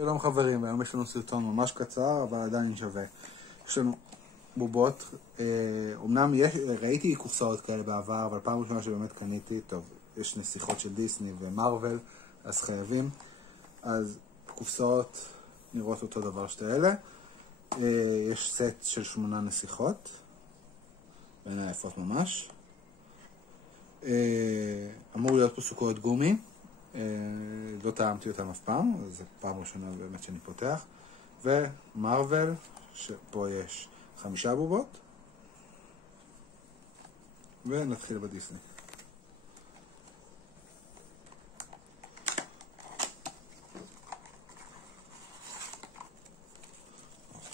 שלום חברים, היום יש לנו סרטון ממש קצר, אבל עדיין שווה. יש לנו בובות, אמנם ראיתי קופסאות כאלה בעבר, אבל פעם ראשונה שבאמת קניתי, טוב, יש נסיכות של דיסני ומרוול, אז חייבים. אז קופסאות נראות אותו דבר שתי אלה. יש סט של 8 נסיכות, בעיניי יפות ממש. אמור להיות פה סוכות גומי. לא טעמתי אותם אף פעם, אז זו פעם ראשונה באמת שאני פותח. ומרוול, שפה יש 5 בובות. ונתחיל בדיסני.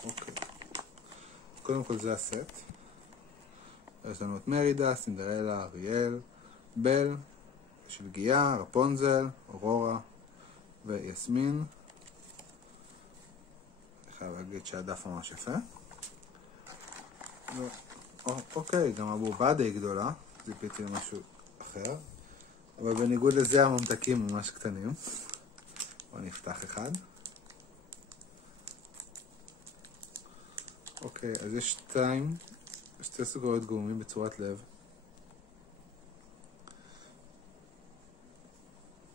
אוקיי. קודם כל זה הסט. יש לנו את מרידה, סינדרלה, אריאל, בל, של גיאה, רפונזל, אורורה ויסמין. אני חייב להגיד שהדף ממש יפה. אוקיי, גם הבובה די גדולה, ציפיתי למשהו אחר. אבל בניגוד לזה הממתקים ממש קטנים. בואו נפתח אחד. אוקיי, אז יש 2 סוכריות גומי בצורת לב.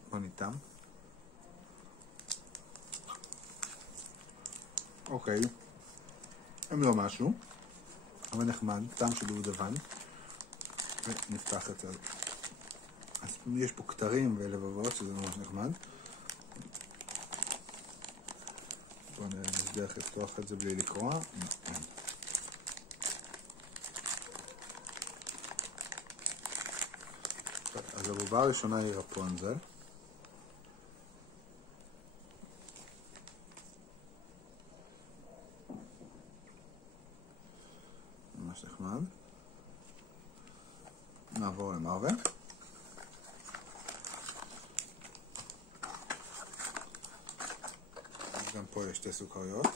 בוא ניתם. אוקיי, הם לא משהו, אבל נחמד, טעם של דובדבן. ונפתח את זה. אז יש פה כתרים ולבבות, שזה ממש נחמד. בואו נראה, יש דרך לפתוח את זה בלי לקרוא. אז הבובה הראשונה היא רפונזל. ממש נחמד. נעבור למרוול. גם פה יש 2 סוכריות.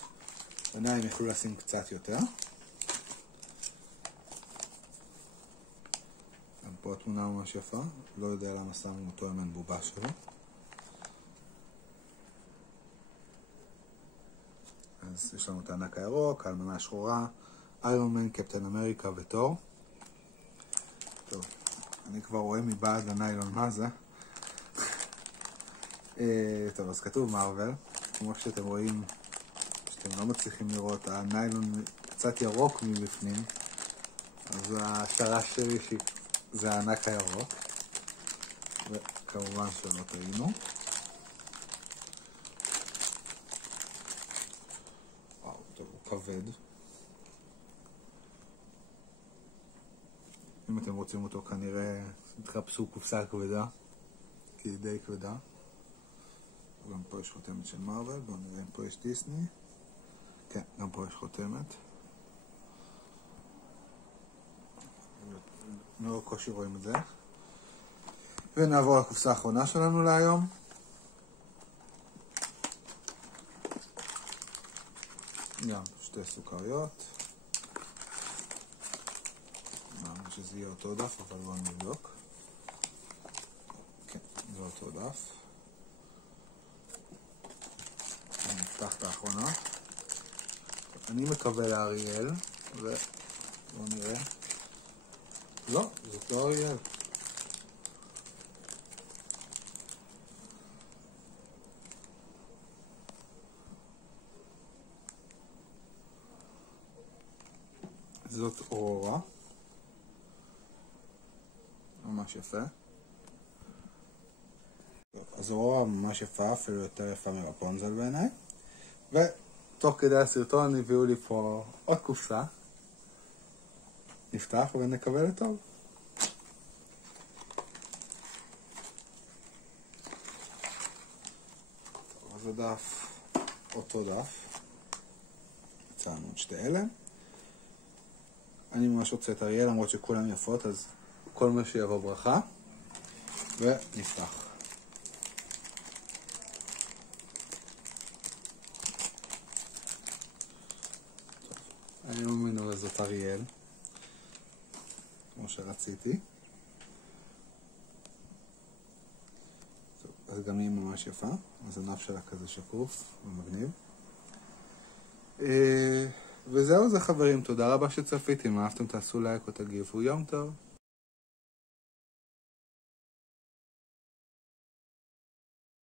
בעיניי הם יכלו לשים קצת יותר. גם פה התמונה ממש יפה. לא יודע למה שמו אותו עם הנבובה שלו. אז יש לנו את הענק הירוק, האלמנה השחורה, איירון מן, קפטן אמריקה וטור. טוב, אני כבר רואה מבעד הניילון מה זה. טוב, אז כתוב מרוול. כמו שאתם רואים, שאתם לא מצליחים לראות, הניילון קצת ירוק מבפנים. אז השערה שלי זה הענק הירוק. וכמובן שלא טעינו. וואו, טוב, הוא כבד. אם אתם רוצים אותו כנראה תחפשו קופסה כבדה, כי היא די כבדה. גם פה יש חותמת של מרוול, בואו נראה אם פה יש דיסני. כן, גם פה יש חותמת. מאוד קושי רואים את זה. ונעבור לקופסה האחרונה שלנו להיום. גם 2 סוכריות. אמרנו שזה יהיה אותו דף, אבל בואו נבדוק. כן, זה אותו דף. נפתח את האחרונה. אני מקווה לאריאל, ובואו נראה. לא, זאת לא אריאל. זאת אורורה. ממש יפה. אז אורורה ממש יפה, אפילו יותר יפה מרפונזל בעיניי. ותוך כדי הסרטון הביאו לי פה עוד קופסה. נפתח ונקבל את טוב. אז הדף, אותו דף. יצאנו עוד 2 אלה. אני ממש רוצה את אריאל, למרות שכולם יפות, אז כל מה שיבוא ברכה. ונפתח. אני מאמין לזאת אריאל, כמו שרציתי. אז גם היא ממש יפה. הזנב שלה כזה שקוף ומגניב. וזהו זה חברים, תודה רבה שצפיתם. אם אהבתם תעשו לייק או תגיבו. יום טוב.